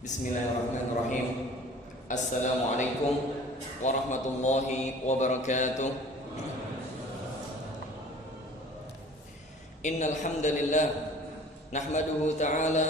Bismillahirrahmanirrahim. Assalamualaikum warahmatullahi wabarakatuh. Innal hamdalillah nahmaduhu ta'ala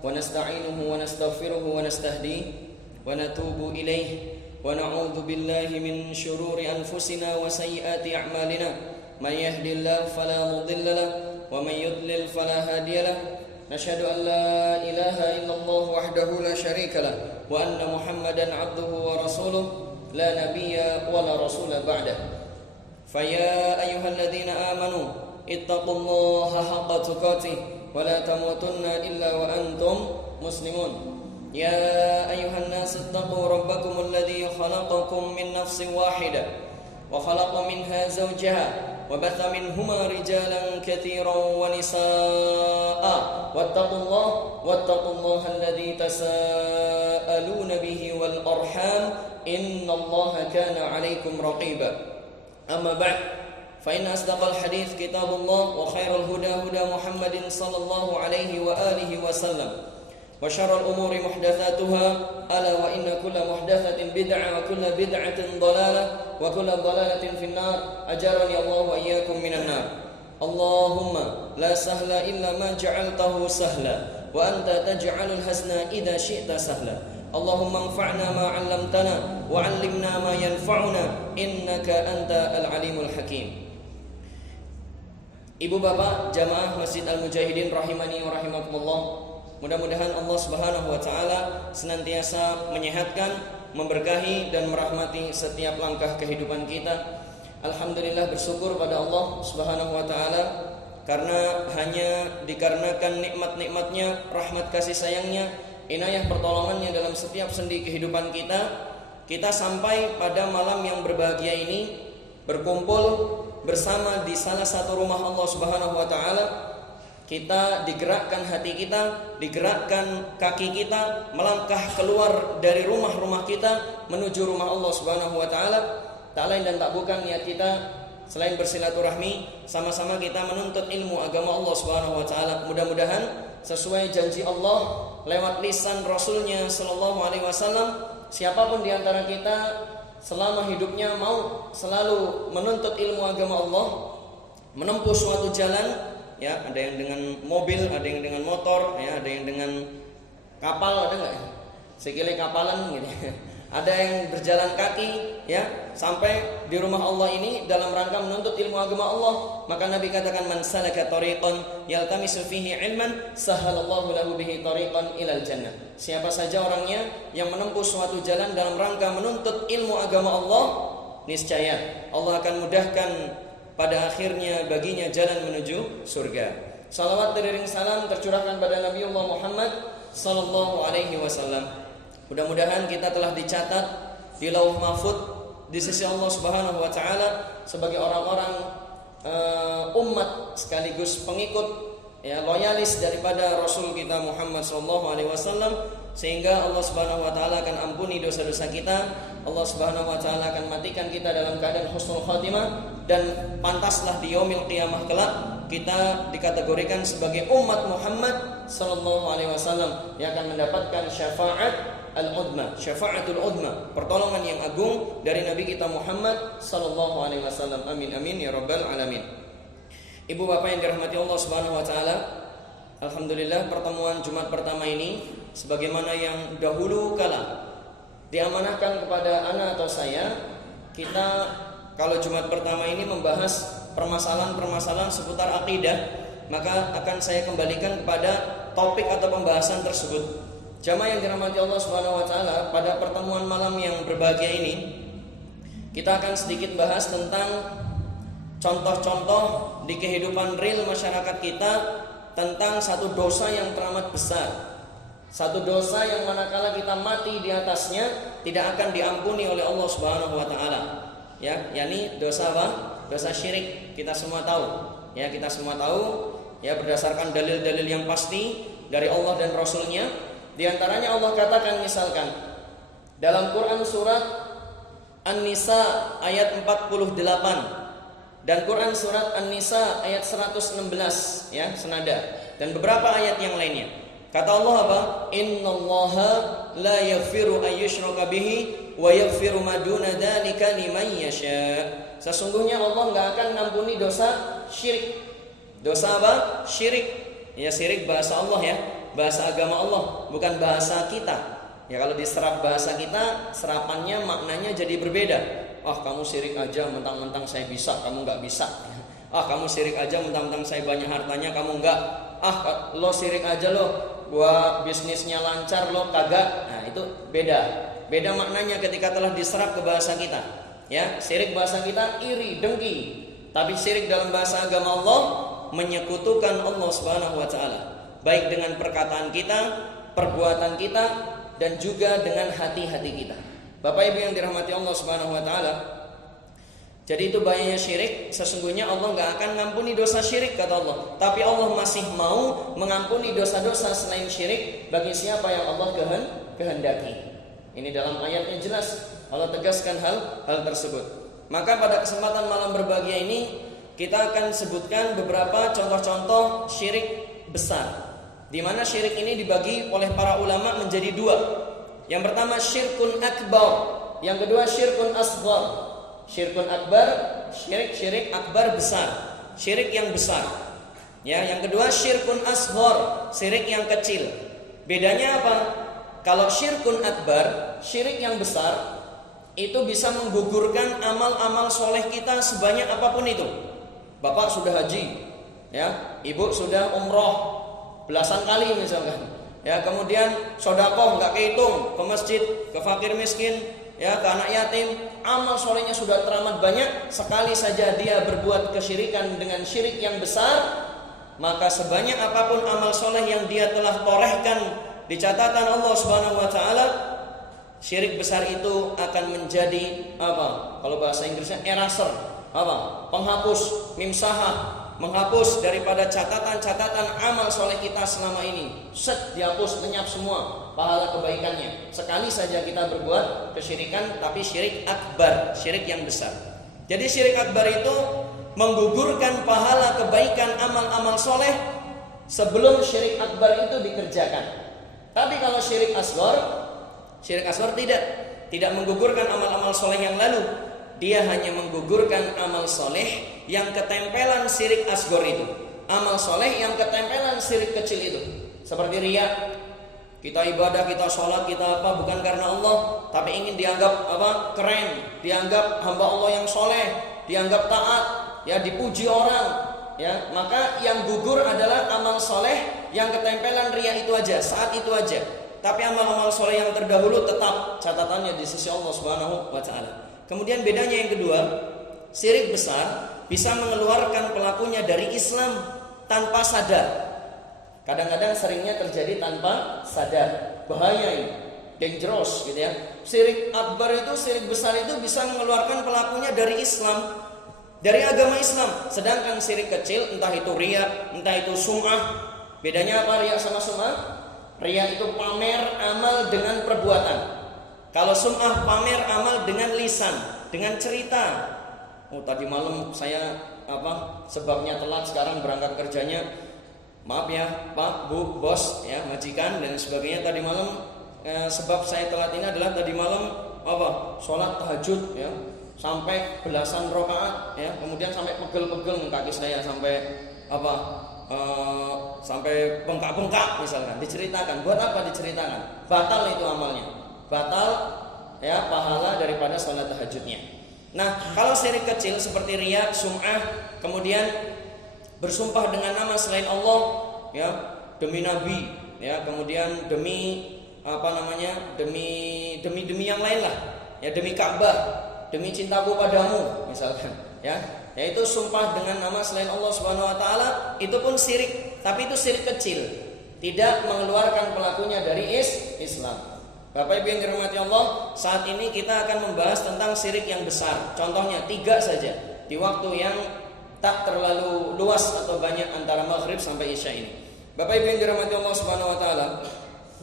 wa nasta'inuhu wa nastaghfiruhu wa nastahdihi wa natubu ilayhi wa na'udzu billahi min shururi anfusina wa sayyiati a'malina. May yahdihillahu fala mudilla lahu wa may yudlil fala hadiya lahu. نشهد أن لا إله إلا الله وحده لا شريك له وأن محمدا عبده ورسوله لا نبي ولا رسول بعده فيا أيها الذين آمنوا اتقوا الله حق تقاته ولا تموتن إلا وأنتم مسلمون يا أيها الناس اتقوا ربكم الذي خلقكم من نفس واحدة وخلق منها زوجها وبث منهما رجالا كثيرا ونساء واتقوا الله الذي تساءلون به والأرحام إن الله كان عليكم رقيبا أما بعد فإن أصدق الحديث كتاب الله وخير الهدى هدى محمد صلى الله عليه وآله وسلم وشر الأمور محدثاتها ألا وإن كل محدثة بدعة وكل بدعة ضلالة وكل ضلالة في النار أجرني الله وإياكم من النار اللهم لا سهل إلا ما جعلته سهلا وأنت تجعل الحزن إذا شئت سهلا اللهم انفعنا ما علمتنا وعلمنا ما ينفعنا إنك أنت العليم الحكيم. Ibu bapak jamaah Masjid Al-Mujahidin rahimani wa rahimakumullah, mudah-mudahan Allah Subhanahu wa taala senantiasa menyehatkan, memberkahi dan merahmati setiap langkah kehidupan kita. Alhamdulillah, bersyukur pada Allah Subhanahu wa taala karena hanya dikarenakan nikmat-nikmatnya, rahmat kasih sayangnya, inayah pertolongannya dalam setiap sendi kehidupan kita, kita sampai pada malam yang berbahagia ini, berkumpul bersama di salah satu rumah Allah Subhanahu wa taala. Kita digerakkan hati kita, digerakkan kaki kita melangkah keluar dari rumah-rumah kita menuju rumah Allah Subhanahu wa taala. Tak lain dan tak bukan niat kita selain bersilaturahmi, sama-sama kita menuntut ilmu agama Allah Subhanahu wa taala. Mudah-mudahan sesuai janji Allah lewat lisan Rasulnya sallallahu alaihi wasallam, siapapun di antara kita selama hidupnya mau selalu menuntut ilmu agama Allah, menempuh suatu jalan, ya, ada yang dengan mobil, ada yang dengan motor, ya, ada yang dengan kapal, ada nggak? Sekili kapalan gitu. Ada yang berjalan kaki, ya, sampai di rumah Allah ini dalam rangka menuntut ilmu agama Allah. Maka Nabi katakan, man salaka tariqan yaltamisu fihi ilman sahalallahu lahu bihi tariqan ilal jannah. Siapa saja orangnya yang menempuh suatu jalan dalam rangka menuntut ilmu agama Allah, niscaya Allah akan mudahkan pada akhirnya baginya jalan menuju surga. Salawat beriring salam tercurahkan pada Nabiullah Muhammad sallallahu alaihi wasallam. Mudah-mudahan kita telah dicatat di Lauh Mahfuz di sisi Allah Subhanahu wa taala sebagai orang-orang umat sekaligus pengikut, ya, loyalis daripada Rasul kita Muhammad sallallahu alaihi wasallam, sehingga Allah Subhanahu wa taala akan ampuni dosa-dosa kita. Allah Subhanahu wa taala akan matikan kita dalam keadaan husnul khatimah, dan pantaslah di yaumil qiyamah kelak kita dikategorikan sebagai umat Muhammad sallallahu alaihi wasallam yang akan mendapatkan syafaat al-udma, syafaatul udma, pertolongan yang agung dari Nabi kita Muhammad sallallahu alaihi wasallam. Amin amin ya rabbal alamin. Ibu bapak yang dirahmati Allah Subhanahu wa taala, alhamdulillah pertemuan Jumat pertama ini sebagaimana yang dahulu kala diamanahkan kepada ana atau saya, kita kalau Jumat pertama ini membahas permasalahan-permasalahan seputar akidah, maka akan saya kembalikan kepada topik atau pembahasan tersebut. Jamaah yang dirahmati Allah Subhanahu wa taala, pada pertemuan malam yang berbahagia ini kita akan sedikit bahas tentang contoh-contoh di kehidupan real masyarakat kita tentang satu dosa yang teramat besar. Satu dosa yang manakala kita mati di atasnya tidak akan diampuni oleh Allah Subhanahu wa taala. Ya, yakni dosa apa? Dosa syirik. Kita semua tahu. Ya, kita semua tahu, ya, berdasarkan dalil-dalil yang pasti dari Allah dan Rasul-Nya. Di antaranya Allah katakan misalkan dalam Quran surat An-Nisa ayat 48 dan Quran surat An-Nisa ayat 116, ya, senada, dan beberapa ayat yang lainnya. Kata Allah apa? Innallaha la yaghfiru ayyushraka bihi wa yaghfiru ma duna dzalika liman yasha. Sesungguhnya Allah enggak akan ngampuni dosa syirik. Dosa apa? Syirik. Ya, syirik bahasa Allah ya, bahasa agama Allah, bukan bahasa kita. Ya, kalau diserap bahasa kita, serapannya maknanya jadi berbeda. Ah, kamu syirik aja mentang-mentang saya bisa, kamu enggak bisa. Ah, kamu syirik aja mentang-mentang saya banyak hartanya, kamu enggak. Ah, lo syirik aja lo buat bisnisnya lancar, lo kagak. Nah, itu beda maknanya ketika telah diserap ke bahasa kita. Ya, syirik bahasa kita iri, dengki. Tapi syirik dalam bahasa agama Allah menyekutukan Allah Subhanahu wa taala, baik dengan perkataan kita, perbuatan kita, dan juga dengan hati-hati kita. Bapak Ibu yang dirahmati Allah Subhanahu wa taala, jadi itu bahayanya syirik. Sesungguhnya Allah gak akan mengampuni dosa syirik, kata Allah. Tapi Allah masih mau mengampuni dosa-dosa selain syirik bagi siapa yang Allah kehendaki. Ini dalam ayatnya jelas Allah tegaskan hal tersebut. Maka pada kesempatan malam berbahagia ini kita akan sebutkan beberapa contoh-contoh syirik besar, di mana syirik ini dibagi oleh para ulama menjadi dua. Yang pertama syirkun akbar, yang kedua syirkun asghar. Syirkun akbar, syirik akbar besar, syirik yang besar. Ya, yang kedua syirkun asghar, syirik yang kecil. Bedanya apa? Kalau syirkun akbar, syirik yang besar, itu bisa menggugurkan amal-amal soleh kita sebanyak apapun itu. Bapak sudah haji, ya, ibu sudah umroh belasan kali misalkan, ya, kemudian sodakoh nggak kehitung, ke masjid, ke fakir miskin, ya, ke anak yatim, amal solehnya sudah teramat banyak. Sekali saja dia berbuat kesyirikan dengan syirik yang besar, maka sebanyak apapun amal soleh yang dia telah torehkan di catatan Allah Subhanahu wa taala, syirik besar itu akan menjadi apa? Kalau bahasa Inggrisnya eraser, apa? Penghapus, mimsahah, menghapus daripada catatan-catatan amal soleh kita selama ini. Set, dihapus, lenyap semua pahala kebaikannya. Sekali saja kita berbuat kesyirikan, tapi syirik akbar, syirik yang besar. Jadi syirik akbar itu menggugurkan pahala kebaikan amal-amal soleh sebelum syirik akbar itu dikerjakan. Tapi kalau syirik asghar tidak menggugurkan amal-amal soleh yang lalu. Dia hanya menggugurkan amal soleh yang ketempelan syirik asghar itu, amal soleh yang ketempelan syirik kecil itu. Seperti riya, kita ibadah, kita sholat, kita apa bukan karena Allah, tapi ingin dianggap apa? Keren, dianggap hamba Allah yang soleh, dianggap taat, ya, dipuji orang, ya. Maka yang gugur adalah amal soleh yang ketempelan riya itu aja, saat itu aja. Tapi amal-amal soleh yang terdahulu tetap catatannya di sisi Allah Subhanahu wa taala. Kemudian bedanya yang kedua, syirik besar bisa mengeluarkan pelakunya dari Islam tanpa sadar. Kadang-kadang seringnya terjadi tanpa sadar. Bahaya ini, dangerous gitu ya. Syirik akbar itu, syirik besar itu bisa mengeluarkan pelakunya dari Islam, dari agama Islam. Sedangkan syirik kecil, entah itu riya, entah itu sum'ah. Bedanya apa riya sama sum'ah? Riya itu pamer amal dengan perbuatan. Kalau sum'ah pamer amal dengan lisan, dengan cerita. Oh, tadi malam saya sebabnya telat sekarang berangkat kerjanya. Maaf ya, Pak, Bu, Bos, ya, majikan dan sebagainya. Tadi malam sebab saya telat ini adalah tadi malam sholat tahajud, ya, sampai belasan rakaat, ya, kemudian sampai pegel-pegel kaki saya sampai sampai bengkak-bengkak misalkan. Diceritakan, buat apa diceritakan? Batal itu amalnya. Batal, ya, pahala daripada sholat tahajudnya. Nah, kalau syirik kecil seperti riya, sum'ah, kemudian bersumpah dengan nama selain Allah, ya, demi Nabi, ya, kemudian demi demi yang lain lah, ya, demi Ka'bah, demi cintaku padamu misalkan, ya, yaitu sumpah dengan nama selain Allah Subhanahu wa taala. Itu pun syirik, tapi itu syirik kecil, tidak mengeluarkan pelakunya dari Islam. Bapak Ibu yang dirahmati Allah, saat ini kita akan membahas tentang syirik yang besar. Contohnya 3 saja di waktu yang tak terlalu luas atau banyak antara maghrib sampai isya ini. Bapak Ibu yang dirahmati Allah Subhanahu wa taala,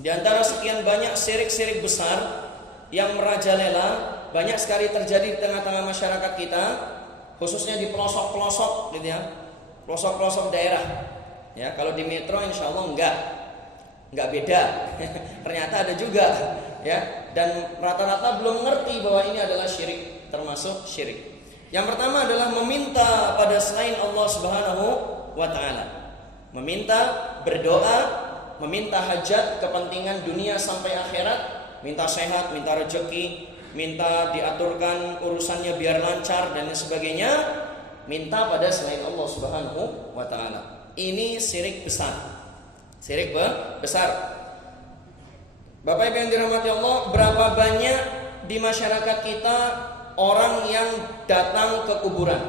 di antara sekian banyak syirik-syirik besar yang merajalela, banyak sekali terjadi di tengah-tengah masyarakat kita, khususnya di pelosok-pelosok gitu ya. Pelosok-pelosok daerah. Ya, kalau di metro insyaallah enggak. nggak beda. Ternyata ada juga, ya. Dan rata-rata belum ngerti bahwa ini adalah syirik, termasuk syirik. Yang pertama adalah meminta pada selain Allah Subhanahu wa taala. Meminta, berdoa, meminta hajat, kepentingan dunia sampai akhirat, minta sehat, minta rezeki, minta diaturkan urusannya biar lancar dan sebagainya, minta pada selain Allah Subhanahu wa taala. Ini syirik besar. Syirik besar. Bapak Ibu yang dirahmati Allah, berapa banyak di masyarakat kita orang yang datang ke kuburan?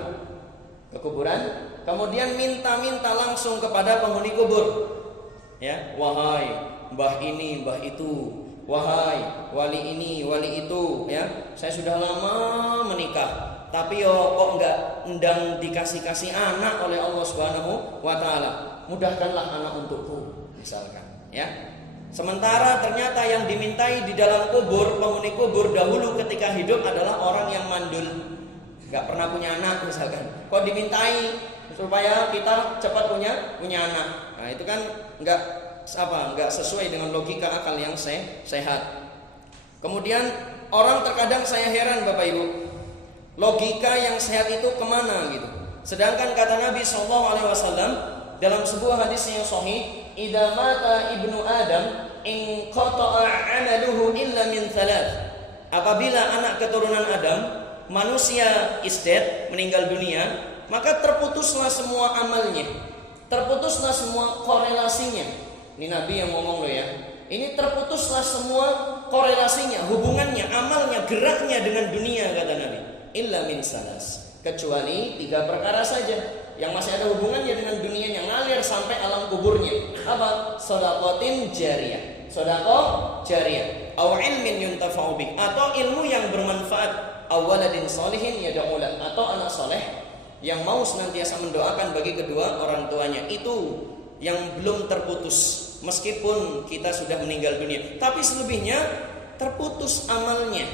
Ke kuburan, kemudian minta-minta langsung kepada penghuni kubur. Ya, wahai mbah ini, mbah itu, wahai wali ini, wali itu, ya. Saya sudah lama menikah, tapi kok enggak endang dikasih anak oleh Allah Subhanahu wa taala. Mudahkanlah anak untukku, misalkan, ya. Sementara ternyata yang dimintai di dalam kubur, penghuni kubur dahulu ketika hidup adalah orang yang mandul, enggak pernah punya anak misalkan. Kok dimintai supaya kita cepat punya anak. Nah, itu kan enggak sesuai dengan logika akal yang sehat. Kemudian orang terkadang saya heran Bapak Ibu, logika yang sehat itu kemana gitu. Sedangkan kata Nabi SAW dalam sebuah hadis yang sahih, idza mata ibnu Adam in qata'a 'amaluhu illa min thalath. Apabila anak keturunan Adam, manusia is dead, meninggal dunia, maka terputuslah semua amalnya, terputuslah semua korelasinya. Ini Nabi yang ngomong loh ya. Ini terputuslah semua korelasinya, hubungannya, amalnya, geraknya dengan dunia, kata Nabi. Illa min salas, kecuali 3 perkara saja yang masih ada hubungannya dengan dunia, yang ngalir sampai alam kuburnya. Apa? Shadaqatin jariyah, sedekah jariyah, aw ilmin yuntafa'u bih, atau ilmu yang bermanfaat, aw waladin sholihin yad'u lahu, atau anak soleh yang mau senantiasa mendoakan bagi kedua orang tuanya. Itu yang belum terputus meskipun kita sudah meninggal dunia. Tapi selebihnya terputus amalnya.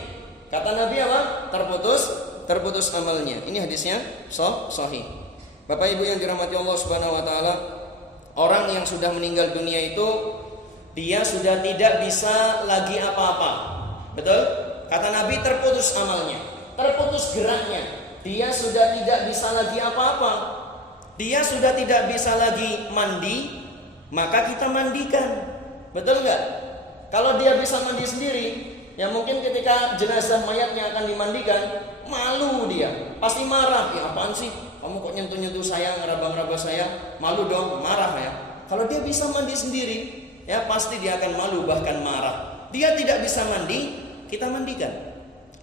Kata Nabi apa? Terputus amalnya. Ini hadisnya sahih. Bapak Ibu yang dirahmati Allah Subhanahu wa taala, orang yang sudah meninggal dunia itu dia sudah tidak bisa lagi apa-apa. Betul? Kata Nabi, terputus amalnya, terputus geraknya. Dia sudah tidak bisa lagi apa-apa. Dia sudah tidak bisa lagi mandi, maka kita mandikan. Betul enggak? Kalau dia bisa mandi sendiri, ya mungkin ketika jenazah mayatnya akan dimandikan, malu dia, pasti marah. Ya apaan sih? Kamu kok nyentuh-nyentuh saya, ngeraba-ngeraba saya? Malu dong, marah ya. Kalau dia bisa mandi sendiri, ya pasti dia akan malu, bahkan marah. Dia tidak bisa mandi, kita mandikan.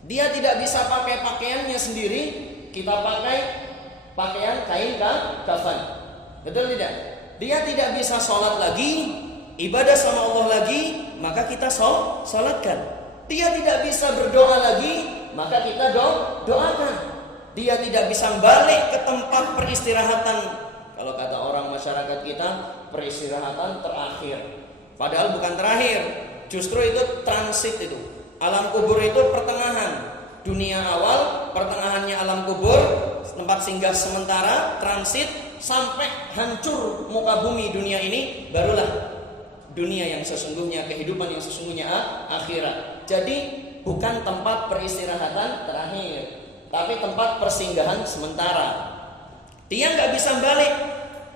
Dia tidak bisa pakai pakaiannya sendiri, kita pakai pakaian kain kafan. Betul tidak? Dia tidak bisa sholat lagi, ibadah sama Allah lagi, maka kita sholatkan. Dia tidak bisa berdoa lagi, maka kita doakan. Dia tidak bisa balik ke tempat peristirahatan. Kalau kata orang masyarakat kita, peristirahatan terakhir. Padahal bukan terakhir, justru itu transit itu. Alam kubur itu pertengahan. Dunia awal, pertengahannya alam kubur, tempat singgah sementara, transit, sampai hancur muka bumi dunia ini, barulah dunia yang sesungguhnya, kehidupan yang sesungguhnya akhirat. Jadi bukan tempat peristirahatan terakhir, tapi tempat persinggahan sementara. Dia nggak bisa balik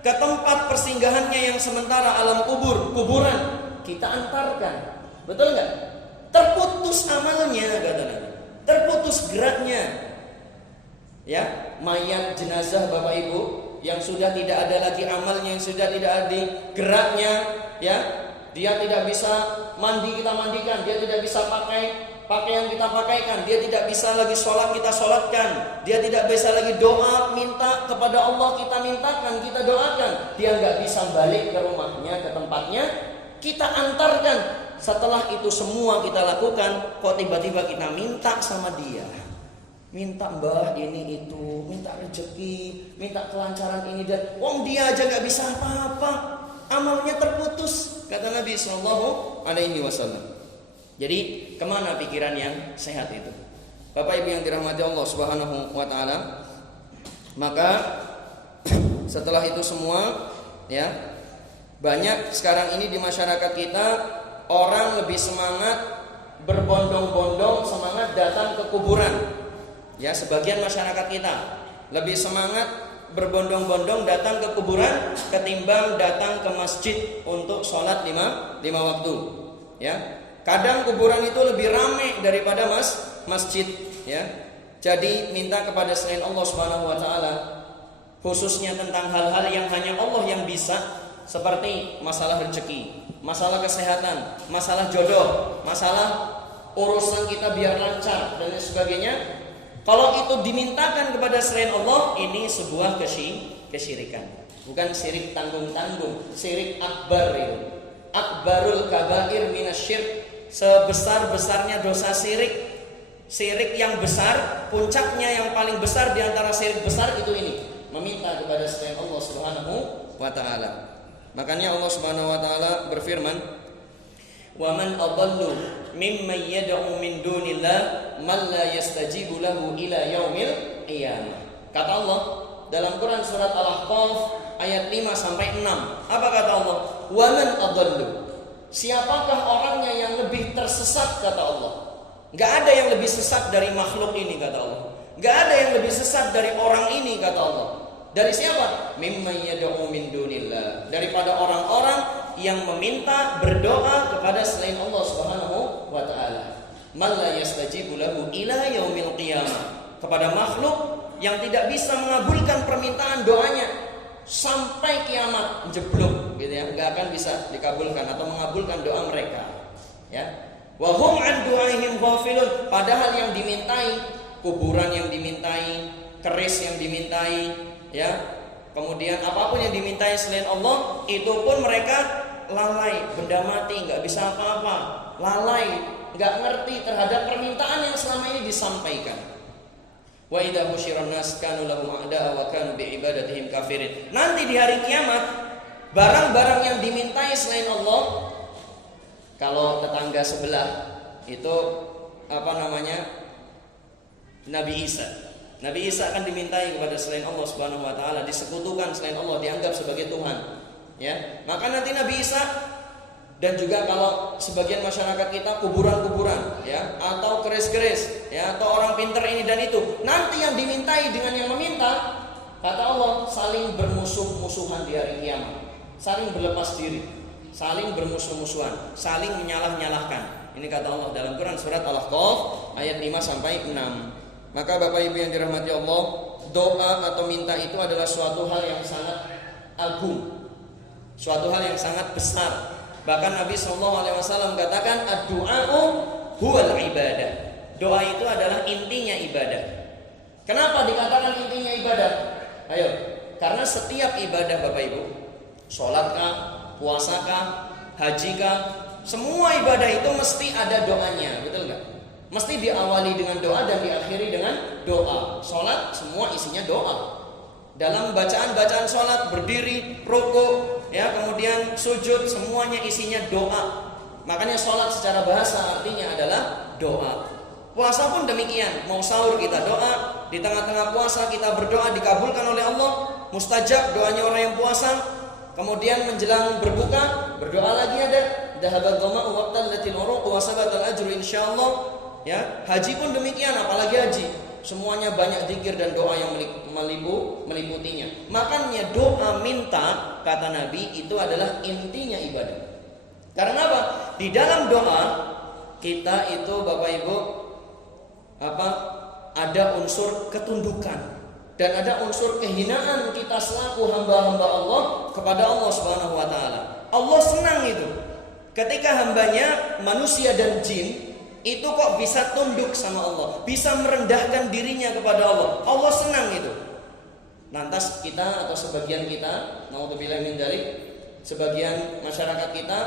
ke tempat persinggahannya yang sementara, alam kuburan. Kita antarkan, betul nggak? Terputus amalnya, kata Nabi. Terputus geraknya. Ya, mayat jenazah Bapak Ibu yang sudah tidak ada lagi amalnya, yang sudah tidak ada geraknya, ya, dia tidak bisa mandi, kita mandikan. Dia tidak bisa pakai pakaian, kita pakaikan. Dia tidak bisa lagi sholat, kita sholatkan. Dia tidak bisa lagi doa, minta kepada Allah, kita mintakan, kita doakan. Dia nggak bisa balik ke rumahnya, ke tempatnya, kita antarkan. Setelah itu semua kita lakukan, kok tiba-tiba kita minta sama dia, minta mbah ini itu, minta rezeki, minta kelancaran ini dan wong dia aja nggak bisa apa-apa, amalnya terputus, kata Nabi Sallallahu Alaihi Wasallam. Jadi kemana pikiran yang sehat itu? Bapak Ibu yang dirahmati Allah Subhanahu Wa Taala, maka setelah itu semua, ya, Banyak sekarang ini di masyarakat kita orang lebih semangat berbondong-bondong, semangat datang ke kuburan. Ya, sebagian masyarakat kita lebih semangat berbondong-bondong datang ke kuburan ketimbang datang ke masjid untuk sholat lima waktu. Ya, kadang kuburan itu lebih ramai daripada masjid. Ya, jadi minta kepada selain Allah Subhanahu Wa Taala, khususnya tentang hal-hal yang hanya Allah yang bisa, seperti masalah rezeki, masalah kesehatan, masalah jodoh, masalah urusan kita biar lancar dan sebagainya. Kalau itu dimintakan kepada selain Allah, ini sebuah kesyirikan. Bukan syirik tanggung-tanggung, syirik akbar itu. Akbarul kabair minasyirk. Sebesar-besarnya dosa syirik. Syirik yang besar, puncaknya yang paling besar di antara syirik besar itu ini, meminta kepada selain Allah Subhanahu wa taala. Makanya Allah Subhanahu wa taala berfirman, "Wa man adallu mimman yad'u min dunillah man la yastajibu lahu ila yaumil qiyamah." Kata Allah dalam Quran surat Al-Ahqaf ayat 5 sampai 6. Apa kata Allah? "Wa man adallu." Siapakah orangnya yang lebih tersesat, kata Allah? Enggak ada yang lebih sesat dari makhluk ini, kata Allah. Enggak ada yang lebih sesat dari orang ini, kata Allah. Dari siapa? Mimman yad'u min dunillah. Daripada orang-orang yang meminta, berdoa kepada selain Allah Subhanahu wa taala. Man la yastajibu lahu ila yaumil qiyamah. Kepada makhluk yang tidak bisa mengabulkan permintaan doanya sampai kiamat, jeblok gitu ya, enggak akan bisa dikabulkan atau mengabulkan doa mereka. Ya. Wa hum an du'aihim ghafilun. Padahal yang dimintai, kuburan yang dimintai, keris yang dimintai, ya, kemudian apapun yang dimintai selain Allah, itu pun mereka lalai, benda mati, nggak bisa apa-apa, lalai, nggak ngerti terhadap permintaan yang selama ini disampaikan. Wa idza husyiran nas kanu lahum a'da'a wa kanu bi ibadatihim kafirin. Nanti di hari kiamat, barang-barang yang dimintai selain Allah, kalau tetangga sebelah itu apa namanya? Nabi Isa. Nabi Isa akan dimintai kepada selain Allah Subhanahu wa taala, disekutukan selain Allah, dianggap sebagai Tuhan. Ya, maka nanti Nabi Isa dan juga kalau sebagian masyarakat kita kuburan-kuburan, ya, atau keris-keris, ya, atau orang pinter ini dan itu, nanti yang dimintai dengan yang meminta, kata Allah, saling bermusuh-musuhan di hari kiamat, saling berlepas diri, saling bermusuh-musuhan, saling menyalah-nyalahkan. Ini kata Allah dalam Quran surat Al-Ahqaf ayat 5 sampai 6. Maka Bapak Ibu yang dirahmati Allah, doa atau minta itu adalah suatu hal yang sangat agung, suatu hal yang sangat besar. Bahkan Nabi SAW katakan, ad-du'a'u huwal ibadah. Doa itu adalah intinya ibadah. Kenapa dikatakan intinya ibadah? Ayo, karena setiap ibadah Bapak Ibu, sholatkah, puasakah, hajikah, semua ibadah itu mesti ada doanya, betul nggak? Mesti diawali dengan doa dan diakhiri dengan doa. Sholat semua isinya doa. Dalam bacaan-bacaan sholat, berdiri, rukuk, ya, kemudian sujud, semuanya isinya doa. Makanya sholat secara bahasa artinya adalah doa. Puasa pun demikian. Mau sahur kita doa, di tengah-tengah puasa kita berdoa, dikabulkan oleh Allah, mustajab doanya orang yang puasa. Kemudian menjelang berbuka, berdoa lagi ada. Dhahabat dhama'u waqtallatil uruq wa sabatal ajru insyaallah. Ya, haji pun demikian, apalagi haji. Semuanya banyak zikir dan doa yang meliputinya. Makanya doa minta, kata Nabi, itu adalah intinya ibadah. Karena apa? Di dalam doa kita itu Bapak Ibu ada unsur ketundukan dan ada unsur kehinaan kita selaku hamba-hamba Allah kepada Allah Subhanahu wa taala. Allah senang itu. Ketika hambanya manusia dan jin itu kok bisa tunduk sama Allah, bisa merendahkan dirinya kepada Allah. Allah senang itu. Lantas kita atau sebagian kita, naudzubillah min dzalik, sebagian masyarakat kita,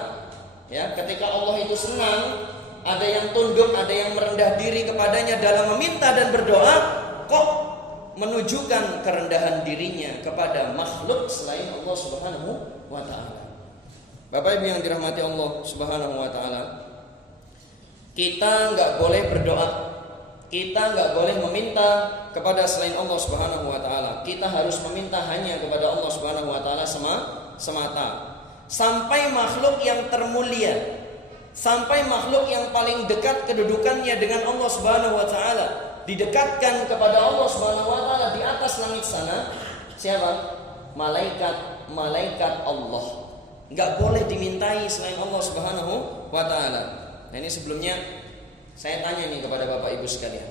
ya, ketika Allah itu senang, ada yang tunduk, ada yang merendah diri kepadanya dalam meminta dan berdoa, kok menunjukkan kerendahan dirinya kepada makhluk selain Allah Subhanahu wa taala. Bapak Ibu yang dirahmati Allah Subhanahu wa taala, kita nggak boleh berdoa, kita nggak boleh meminta kepada selain Allah Subhanahu wa taala. Kita harus meminta hanya kepada Allah Subhanahu wa taala semata. sampai makhluk yang termulia, sampai makhluk yang paling dekat kedudukannya dengan Allah Subhanahu wa taala, didekatkan kepada Allah Subhanahu wa taala di atas langit sana. Siapa? Malaikat Allah. Enggak boleh dimintai selain Allah Subhanahu wa taala. Nah, ini sebelumnya saya tanya nih kepada Bapak Ibu sekalian.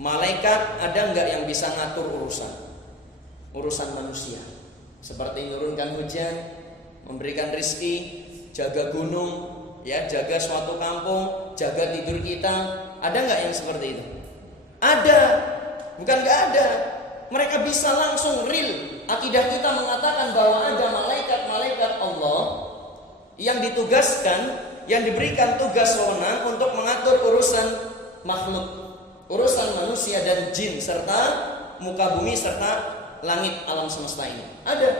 Malaikat ada enggak yang bisa ngatur urusan manusia? Seperti menurunkan hujan, memberikan rezeki, jaga gunung, ya, jaga suatu kampung, jaga tidur kita. Ada enggak yang seperti itu? Ada. Bukan enggak ada. Mereka bisa langsung real. Akidah kita mengatakan bahwa ada malaikat-malaikat Allah yang ditugaskan, yang diberikan tugas wewenang untuk mengatur urusan makhluk, urusan manusia dan jin, serta muka bumi serta langit alam semesta ini. Ada.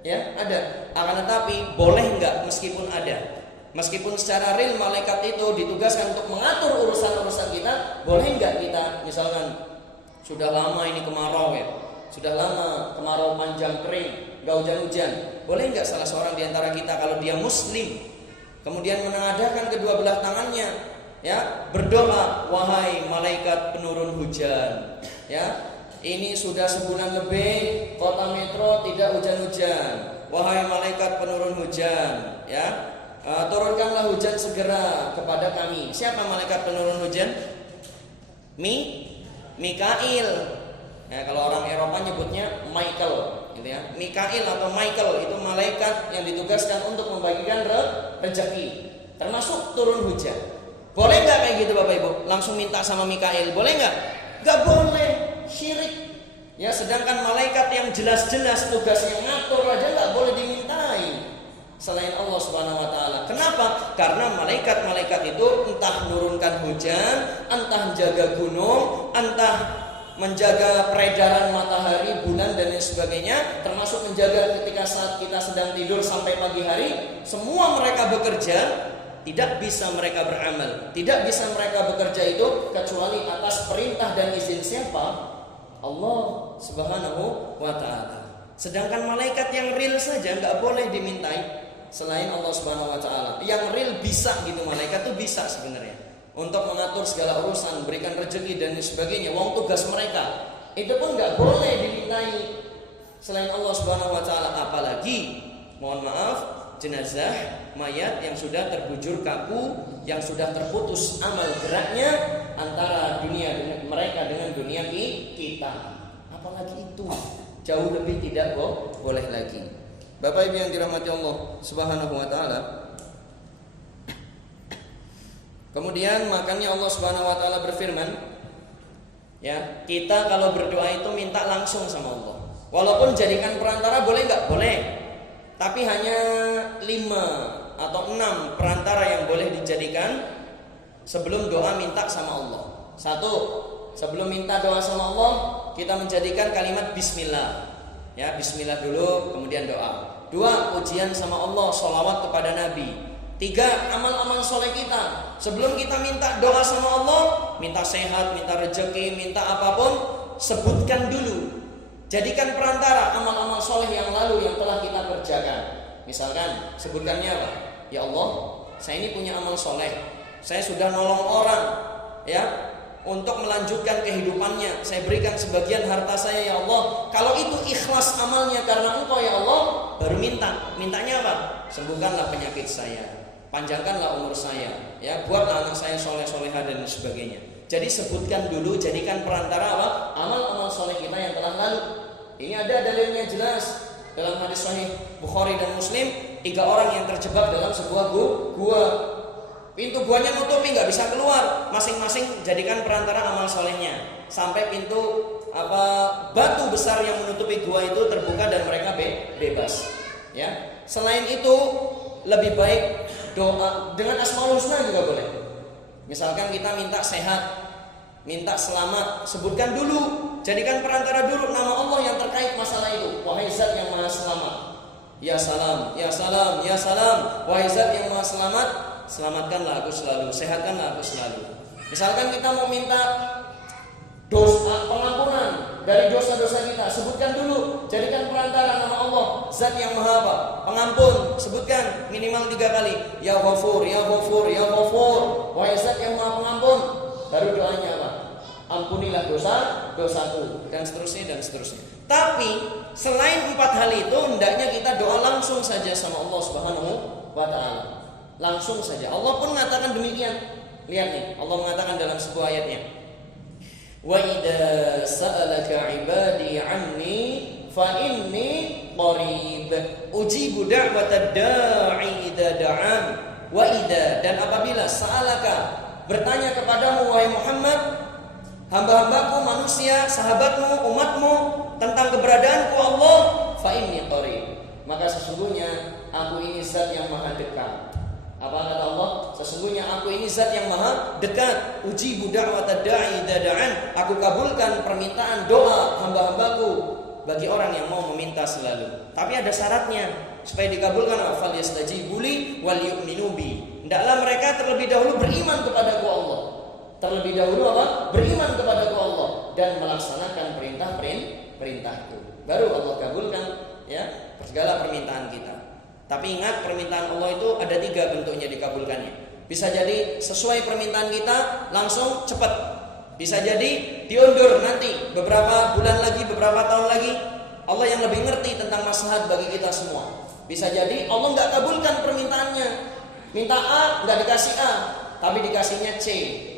Ya, ada. Akan tetapi boleh enggak meskipun ada? Meskipun secara real malaikat itu ditugaskan untuk mengatur urusan-urusan kita, boleh enggak kita misalkan sudah lama ini kemarau ya, sudah lama kemarau panjang kering, enggak hujan-hujan, boleh enggak salah seorang di antara kita kalau dia muslim kemudian menengadahkan kedua belah tangannya, ya, berdoa, wahai malaikat penurun hujan, ya, ini sudah sebulan lebih kota metro tidak hujan-hujan, wahai malaikat penurun hujan, ya, turunkanlah hujan segera kepada kami. Siapa malaikat penurun hujan? Mikail. Ya, kalau orang Eropa nyebutnya Michael, gitu ya. Mikail atau Michael itu malaikat yang ditugaskan untuk membagikan rezeki, termasuk turun hujan. Boleh nggak kayak gitu Bapak Ibu? Langsung minta sama Mikail, boleh nggak? Nggak boleh, syirik. Ya, sedangkan malaikat yang jelas-jelas tugasnya ngatur aja nggak boleh dimintai selain Allah Subhanahu wa taala. Kenapa? Karena malaikat-malaikat itu entah menurunkan hujan, entah menjaga gunung, entah menjaga peredaran matahari, bulan dan lain sebagainya, termasuk menjaga ketika saat kita sedang tidur sampai pagi hari. Semua mereka bekerja, tidak bisa mereka beramal, tidak bisa mereka bekerja itu kecuali atas perintah dan izin siapa? Allah Subhanahu wa taala. Sedangkan malaikat yang real saja nggak boleh dimintai selain Allah Subhanahu wa taala. Yang real bisa gitu, malaikat tuh bisa sebenarnya untuk mengatur segala urusan, berikan rezeki dan sebagainya. Wong tugas mereka itu pun nggak boleh dimintai selain Allah Subhanahu wa taala. Apalagi mohon maaf, jenazah mayat yang sudah terbujur kaku, yang sudah terputus amal geraknya antara dunia dengan mereka dengan dunia kita. Apalagi itu jauh lebih tidak boleh lagi. Bapak Ibu yang dirahmati Allah Subhanahu wa taala. Kemudian makanya Allah Subhanahu wa taala berfirman, ya, kita kalau berdoa itu minta langsung sama Allah. Walaupun jadikan perantara boleh enggak? Boleh. Tapi hanya 5 atau 6 perantara yang boleh dijadikan sebelum doa minta sama Allah. 1, sebelum minta doa sama Allah, kita menjadikan kalimat bismillah. Ya, bismillah dulu, kemudian doa. 2, pujian sama Allah, sholawat kepada Nabi. 3, amal-amal soleh kita. Sebelum kita minta doa sama Allah, minta sehat, minta rezeki, minta apapun, sebutkan dulu. Jadikan perantara amal-amal soleh yang lalu yang telah kita kerjakan. Misalkan, sebutkannya apa? Ya Allah, saya ini punya amal soleh. Saya sudah nolong orang, ya, untuk melanjutkan kehidupannya. Saya berikan sebagian harta saya, ya Allah. Kalau itu ikhlas amalnya karena Engkau, ya Allah, baru minta. Mintanya apa? Sembuhkanlah penyakit saya, panjangkanlah umur saya, ya, buatlah anak saya soleh-solehah dan sebagainya. Jadi sebutkan dulu, jadikan perantara apa? Amal-amal soleh kita yang telah lalu. Ini ada dalilnya jelas dalam hadis sahih Bukhari dan Muslim. 3 orang yang terjebak dalam sebuah gua. Pintu guanya nutupi, nggak bisa keluar. Masing-masing jadikan perantara amal solehnya sampai pintu batu besar yang menutupi gua itu terbuka dan mereka bebas. Ya. Selain itu lebih baik doa dengan Asmaul Husna juga boleh. Misalkan kita minta sehat, minta selamat, sebutkan dulu, jadikan perantara dulu nama Allah yang terkait masalah itu. Wahai Zat yang Maha Selamat, ya salam, ya salam, ya salam. Wahai Zat yang Maha Selamat, selamatkanlah aku selalu, sehatkanlah aku selalu. Misalkan kita mau minta dosa pengampunan, dari dosa-dosa kita. Sebutkan dulu, jadikan perantara nama Allah, Zat yang Maha apa? Pengampun. Sebutkan minimal 3 kali. Ya Ghafur, Ya Ghafur, Ya Ghafur. Wahai Zat yang Maha Pengampun. Baru doanya apa? Ampunilah dosaku, dan seterusnya dan seterusnya. Tapi selain 4 hal itu, hendaknya kita doa langsung saja sama Allah Subhanahu wa Ta'ala. Langsung saja. Allah pun mengatakan demikian. Lihat nih, Allah mengatakan dalam sebuah ayatnya, wa idza sa'alaka 'ibadi 'anni fa inni qarib ujibu da'watad da'i idza da'an. Wa idza, dan apabila sa'alaka, bertanya kepadamu wahai Muhammad, hamba-hambaku manusia, sahabatmu, umatmu, tentang keberadaanku Allah, fa inni qarib, maka sesungguhnya aku ini Zat yang Maha dekat. Apa kata Allah? Sesungguhnya aku ini Zat yang Maha dekat. Ujibu da'watad da'i idza da'an, aku kabulkan permintaan doa hamba-hambaku bagi orang yang mau meminta selalu. Tapi ada syaratnya supaya dikabulkan. Fal yastajibu li wal yu'minu bi, hendaklah mereka terlebih dahulu beriman kepadaku Allah. Terlebih dahulu apa? Beriman kepadaku Allah dan melaksanakan perintahku. Baru Allah kabulkan ya segala permintaan kita. Tapi ingat, permintaan Allah itu ada 3 bentuknya dikabulkannya. Bisa jadi sesuai permintaan kita langsung cepat. Bisa jadi diundur nanti beberapa bulan lagi, beberapa tahun lagi. Allah yang lebih ngerti tentang maslahat bagi kita semua. Bisa jadi Allah nggak kabulkan permintaannya. Minta A nggak dikasih A, tapi dikasihnya C.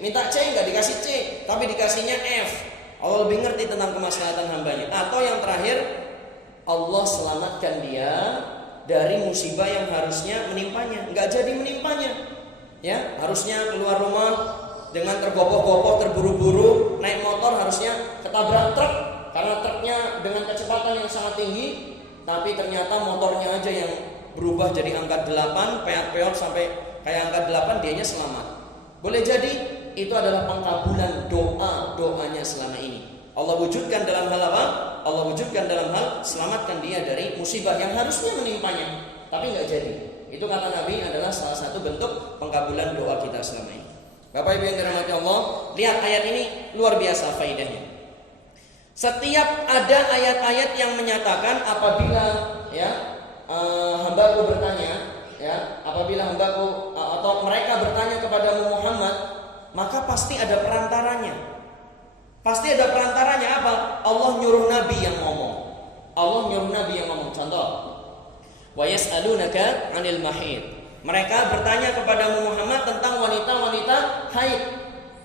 Minta C nggak dikasih C, tapi dikasihnya F. Allah lebih ngerti tentang kemaslahatan hambanya. Atau yang terakhir, Allah selamatkan dia dari musibah yang harusnya menimpanya, nggak jadi menimpanya. Ya, harusnya keluar rumah dengan tergopoh-gopoh, terburu-buru, naik motor harusnya ketabrak truk karena truknya dengan kecepatan yang sangat tinggi, tapi ternyata motornya aja yang berubah jadi angka 8, peot-peot sampai kayak angka 8, dianya selamat. Boleh jadi itu adalah pengkabulan doanya selama ini. Allah wujudkan dalam hal apa? Allah wujudkan dalam hal selamatkan dia dari musibah yang harusnya menimpanya, tapi nggak jadi. Itu kata Nabi adalah salah satu bentuk pengkabulan doa kita selama ini. Bapak Ibu yang dirahmati Allah, lihat ayat ini luar biasa faedahnya. Setiap ada ayat-ayat yang menyatakan apabila hambaku bertanya, apabila hambaku atau mereka bertanya kepadamu Muhammad, maka pasti ada perantaranya. Pasti ada perantaranya apa? Allah nyuruh Nabi yang ngomong. Allah nyuruh Nabi yang ngomong. Contoh, wa yas'alunaka 'anil mahid. Mereka bertanya kepadamu Muhammad tentang wanita-wanita haid.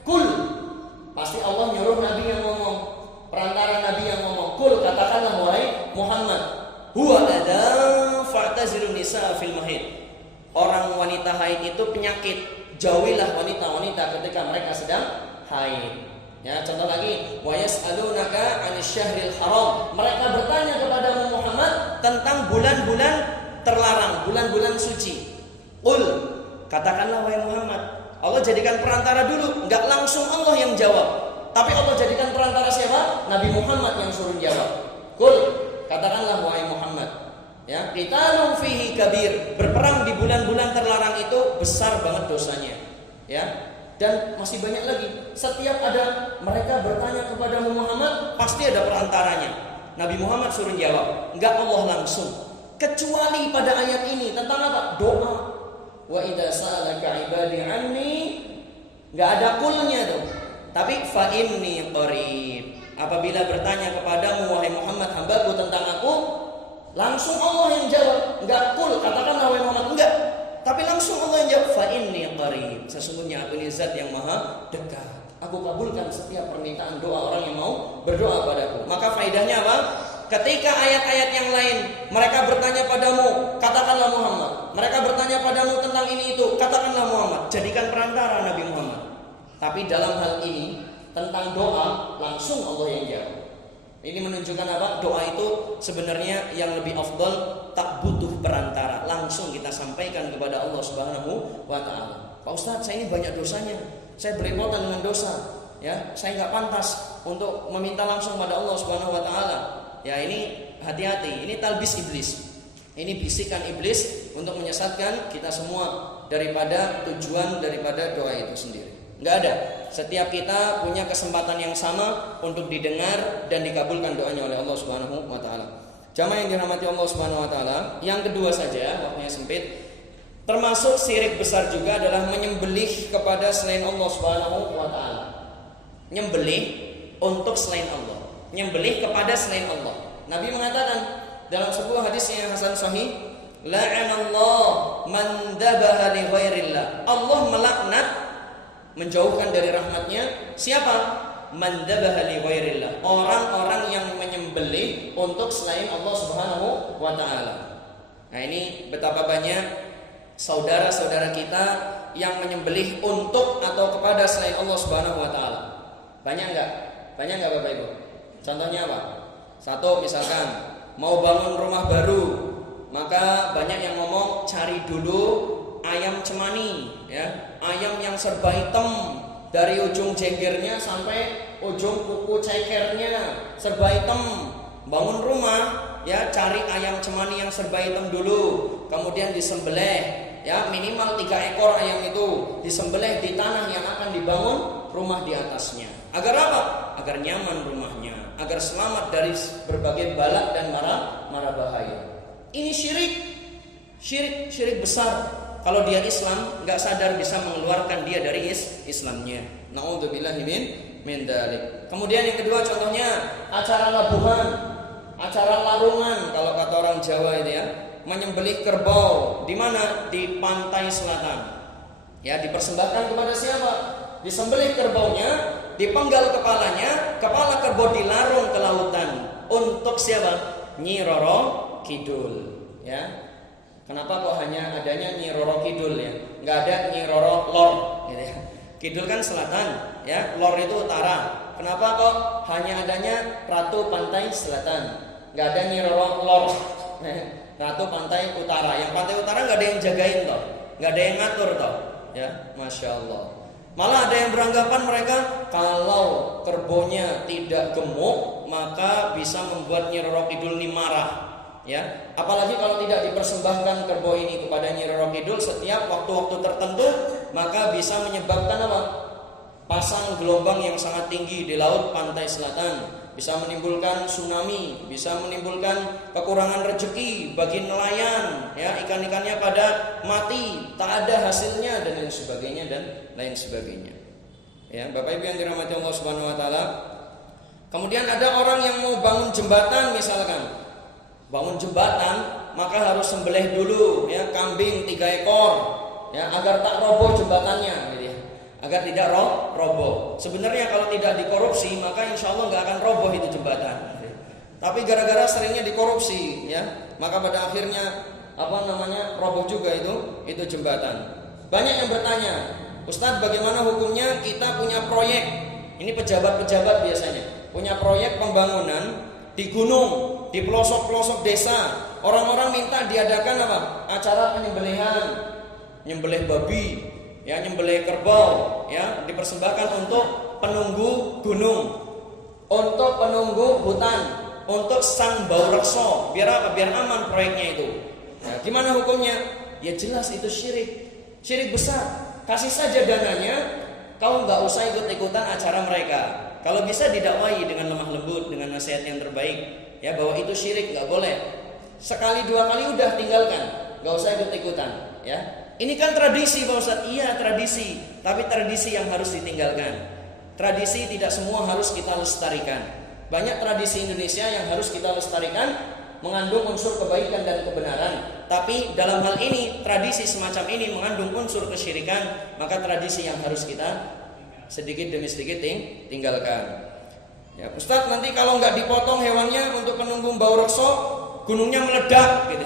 Kul, pasti Allah nyuruh Nabi yang ngomong. Perantara Nabi yang ngomong. Kul, katakanlah wahai Muhammad, huwa adza fa'tazilun nisa fil mahid. Orang wanita haid itu penyakit. Jauhilah wanita-wanita ketika mereka sedang haid. Ya, contoh lagi, wa yas'alunaka 'anil syahril haram. Mereka bertanya kepadamu Muhammad tentang bulan-bulan terlarang, bulan-bulan suci. Qul, katakanlah wahai Muhammad. Allah jadikan perantara dulu, enggak langsung Allah yang jawab. Tapi Allah jadikan perantara siapa? Nabi Muhammad yang suruh jawab. Qul, katakanlah wahai Muhammad. Ya, qitalun fihi kabir. Berperang di bulan-bulan terlarang itu besar banget dosanya. Ya. Dan masih banyak lagi. Setiap ada mereka bertanya kepada Muhammad, pasti ada perantaranya. Nabi Muhammad suruh jawab, enggak Allah langsung. Kecuali pada ayat ini tentang apa? Doa. Wa idza sa'alaka 'ibadi 'anni, enggak ada kulnya tuh. Tapi fa inni qarib. Apabila bertanya kepadamu wahai Muhammad hambaku tentang aku, langsung Allah yang jawab. Enggak kul, katakanlah wahai Muhammad, enggak. Tapi langsung Allah yang jawab, fa inni qarib. Sesungguhnya aku ini Zat yang Maha dekat. Aku kabulkan setiap permintaan doa orang yang mau berdoa padaku. Maka faedahnya apa? Ketika ayat-ayat yang lain mereka bertanya padamu, katakanlah Muhammad. Mereka bertanya padamu tentang ini itu, katakanlah Muhammad. Jadikan perantara Nabi Muhammad. Tapi dalam hal ini tentang doa langsung Allah yang jawab. Ini menunjukkan apa? Doa itu sebenarnya yang lebih afdal, tak butuh perantara, langsung kita sampaikan kepada Allah Subhanahu wa Ta'ala. Pak Ustadz, saya ini banyak dosanya, saya belepotan dengan dosa, ya, saya nggak pantas untuk meminta langsung pada Allah Subhanahu wa Ta'ala. Ya, ini hati-hati, ini talbis iblis, ini bisikan iblis untuk menyesatkan kita semua daripada tujuan daripada doa itu sendiri. Nggak ada. Setiap kita punya kesempatan yang sama untuk didengar dan dikabulkan doanya oleh Allah Subhanahu wa taala. Jamaah yang dirahmati Allah Subhanahu wa taala, yang kedua saja, waktunya sempit. Termasuk syirik besar juga adalah menyembelih kepada selain Allah Subhanahu wa taala. Nyembelih untuk selain Allah, nyembelih kepada selain Allah. Nabi mengatakan dalam sebuah hadis yang hasan sahih, la'anallahu man dabaha li ghairillah. Allah melaknat, menjauhkan dari rahmatnya siapa? Man dabaha li ghairillah, orang-orang yang menyembelih untuk selain Allah Subhanahu wa taala. Nah, ini betapa banyak saudara-saudara kita yang menyembelih untuk atau kepada selain Allah Subhanahu wa taala. Banyak enggak? Banyak enggak Bapak Ibu? Contohnya apa? Satu, misalkan mau bangun rumah baru, maka banyak yang ngomong cari dulu ayam cemani, ya, ayam yang serba hitam dari ujung jenggernya sampai ujung kuku cekernya serba hitam. Bangun rumah, ya, cari ayam cemani yang serba hitam dulu, kemudian disembelih, ya, minimal 3 ekor ayam itu disembelih di tanah yang akan dibangun rumah di atasnya. Agar apa? Agar nyaman rumahnya, agar selamat dari berbagai balak dan mara bahaya. Ini syirik besar. Kalau dia Islam, nggak sadar bisa mengeluarkan dia dari Islamnya. Na'udzubillahi min dzalik. Kemudian yang kedua contohnya acara labuhan, acara larungan kalau kata orang Jawa itu, ya, menyembelih kerbau. Di mana? Di pantai selatan. Ya, dipersembahkan kepada siapa? Disembelih kerbaunya, dipenggal kepalanya, kepala kerbau dilarung ke lautan. Untuk siapa? Nyi Roro Kidul, ya. Kenapa kok hanya adanya Nyi Roro Kidul, ya? Nggak ada Nyi Roro Lor, gitu ya. Kidul kan selatan, ya. Lor itu utara. Kenapa kok hanya adanya Ratu Pantai Selatan? Nggak ada Nyi Roro Lor, Ratu Pantai Utara. Yang Pantai Utara nggak ada yang jagain toh, nggak ada yang ngatur toh, ya. Masya Allah. Malah ada yang beranggapan mereka kalau kerbonya tidak gemuk maka bisa membuat Nyi Roro Kidul ini marah. Ya, apalagi kalau tidak dipersembahkan kerbau ini kepada Nyi Roro Kidul setiap waktu-waktu tertentu, maka bisa menyebabkan apa? Pasang gelombang yang sangat tinggi di laut pantai selatan, bisa menimbulkan tsunami, bisa menimbulkan kekurangan rezeki bagi nelayan, ya, ikan-ikannya pada mati, tak ada hasilnya dan lain sebagainya. Ya, Bapak Ibu yang dirahmati Allah Subhanahu wa taala. Kemudian ada orang yang mau bangun jembatan misalkan. Bangun jembatan maka harus sembelih dulu, ya, kambing 3 ekor, ya, agar tak roboh jembatannya, gitu ya. Agar tidak roboh. Sebenarnya kalau tidak dikorupsi maka insya Allah nggak akan roboh itu jembatan. Tapi gara-gara seringnya dikorupsi, ya, maka pada akhirnya roboh juga itu jembatan. Banyak yang bertanya, Ustadz, bagaimana hukumnya kita punya proyek? Ini pejabat-pejabat biasanya punya proyek pembangunan di gunung, di pelosok-pelosok desa. Orang-orang minta diadakan apa? Acara penyembelihan, nyembelih babi, ya, nyembelih kerbau, ya, dipersembahkan untuk penunggu gunung, untuk penunggu hutan, untuk sang bau rekso. Biar apa? Biar aman proyeknya itu. Nah, gimana hukumnya? Ya jelas itu syirik besar. Kasih saja dananya, kau nggak usah ikut-ikutan acara mereka. Kalau bisa didakwahi dengan lemah lembut, dengan nasihat yang terbaik, ya, bahwa itu syirik, nggak boleh. Sekali 2 kali udah tinggalkan, nggak usah ikut-ikutan, ya. Ini kan tradisi Pak Ustadz. Iya, tradisi, tapi tradisi yang harus ditinggalkan. Tradisi tidak semua harus kita lestarikan. Banyak tradisi Indonesia yang harus kita lestarikan, mengandung unsur kebaikan dan kebenaran. Tapi dalam hal ini, tradisi semacam ini mengandung unsur kesyirikan, maka tradisi yang harus kita sedikit demi sedikit tinggalkan. Ya, Ustadz, nanti kalau nggak dipotong hewannya untuk penunggu bau rekso, gunungnya meledak, gitu,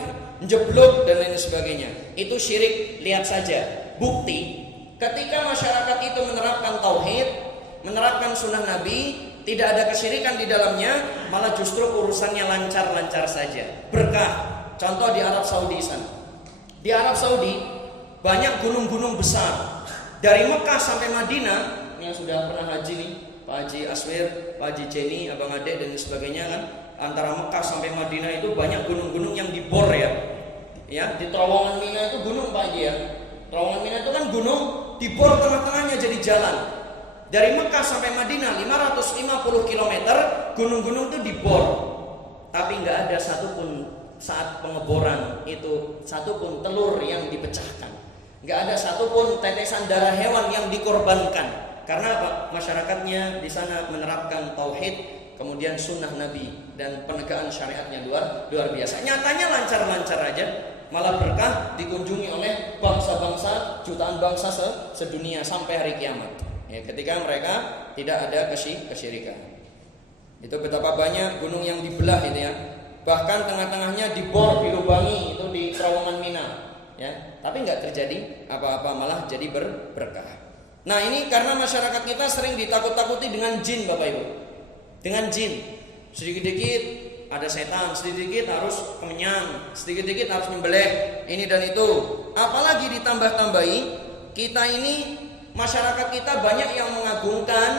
jeblok dan lain sebagainya. Itu syirik. Lihat saja bukti ketika masyarakat itu menerapkan tauhid, menerapkan sunnah Nabi, tidak ada kesyirikan di dalamnya, malah justru urusannya lancar-lancar saja, berkah. Contoh di Arab Saudi sana. Di Arab Saudi banyak gunung-gunung besar. Dari Mekah sampai Madinah, yang sudah pernah haji nih, Pak Haji Aswir, Pak Haji Jenny, Abang Ade dan sebagainya kan, antara Mekah sampai Madinah itu banyak gunung-gunung yang dibor, ya. Ya, di Terowongan Mina itu gunung Pak Haji, ya. Terowongan Mina itu kan gunung dibor tengah-tengahnya jadi di jalan. Dari Mekah sampai Madinah 550 km, gunung-gunung itu dibor. Tapi nggak ada satupun saat pengeboran itu satupun telur yang dipecahkan. Nggak ada satupun tetesan darah hewan yang dikorbankan. Karena apa? Masyarakatnya di sana menerapkan tauhid, kemudian sunnah Nabi dan penegakan syariatnya luar biasa. Nyatanya lancar-lancar aja, malah berkah dikunjungi oleh bangsa-bangsa, jutaan bangsa sedunia sampai hari kiamat. Ya, ketika mereka tidak ada kesyirikan. Itu betapa banyak gunung yang dibelah itu ya. Bahkan tengah-tengahnya dibor, dilubangi itu di terowongan Mina. Ya, tapi nggak terjadi apa-apa, malah jadi berkah. Nah ini karena masyarakat kita sering ditakut-takuti dengan jin, Bapak Ibu. Dengan jin, sedikit-dikit ada setan, sedikit-dikit harus kemenyan, sedikit-dikit harus nyembelih ini dan itu. Apalagi ditambah-tambahi, kita ini masyarakat kita banyak yang mengagungkan,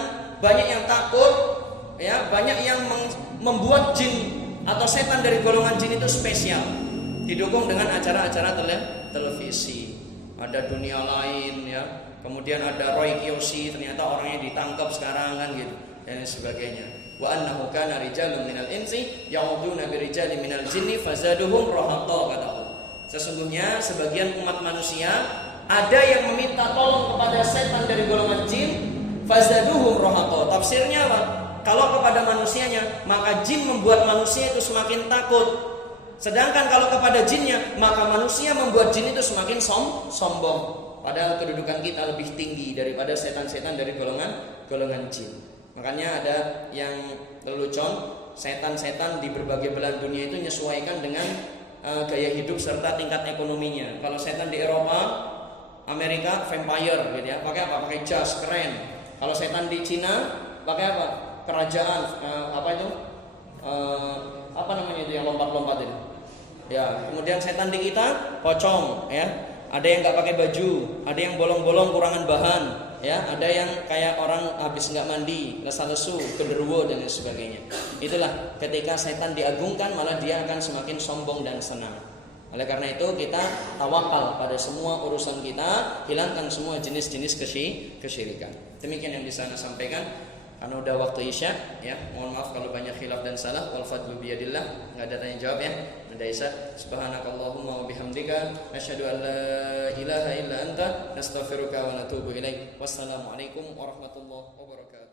banyak yang takut, ya, banyak yang membuat jin atau setan dari golongan jin itu spesial. Didukung dengan acara-acara televisi. Ada Dunia Lain ya. Kemudian ada Roy Kiyoshi, ternyata orangnya ditangkap sekarang kan gitu dan sebagainya. Wa annahu kana rijalun minal insi ya'uduna birijalin minal jinni fazaduhum rahaqa katahu. Sesungguhnya sebagian umat manusia ada yang meminta tolong kepada setan dari golongan jin, fazaduhum rahaqa. Tafsirnya apa? Kalau kepada manusianya, maka jin membuat manusia itu semakin takut. Sedangkan kalau kepada jinnya, maka manusia membuat jin itu semakin sombong. Padahal kedudukan kita lebih tinggi daripada setan-setan dari golongan jin. Makanya ada yang lelucon, setan-setan di berbagai belahan dunia itu menyesuaikan dengan gaya hidup serta tingkat ekonominya. Kalau setan di Eropa, Amerika, vampire gitu ya, pakai apa? Pakai jas keren. Kalau setan di Cina, pakai apa? Kerajaan apa itu? Apa namanya itu yang lompat-lompat itu? Ya, kemudian setan di kita pocong ya. Ada yang nggak pakai baju, ada yang bolong-bolong kurangan bahan, ya, ada yang kayak orang habis nggak mandi, lesa-lesu, genderuwo dan lain sebagainya. Itulah ketika setan diagungkan, malah dia akan semakin sombong dan senang. Oleh karena itu kita tawakal pada semua urusan kita, hilangkan semua jenis-jenis kesyirikan. Demikian yang bisa saya sampaikan. Karena udah waktu Isya, ya, mohon maaf kalau banyak khilaf dan salah. Wal fadlu biyadillah, nggak ada tanya jawab ya. Udah Isya. Subhanakallahumma wa bihamdika, asyhadu an la ilaha illa anta, nastaghfiruka wa natubu ilaik. Wassalamualaikum warahmatullahi wabarakatuh.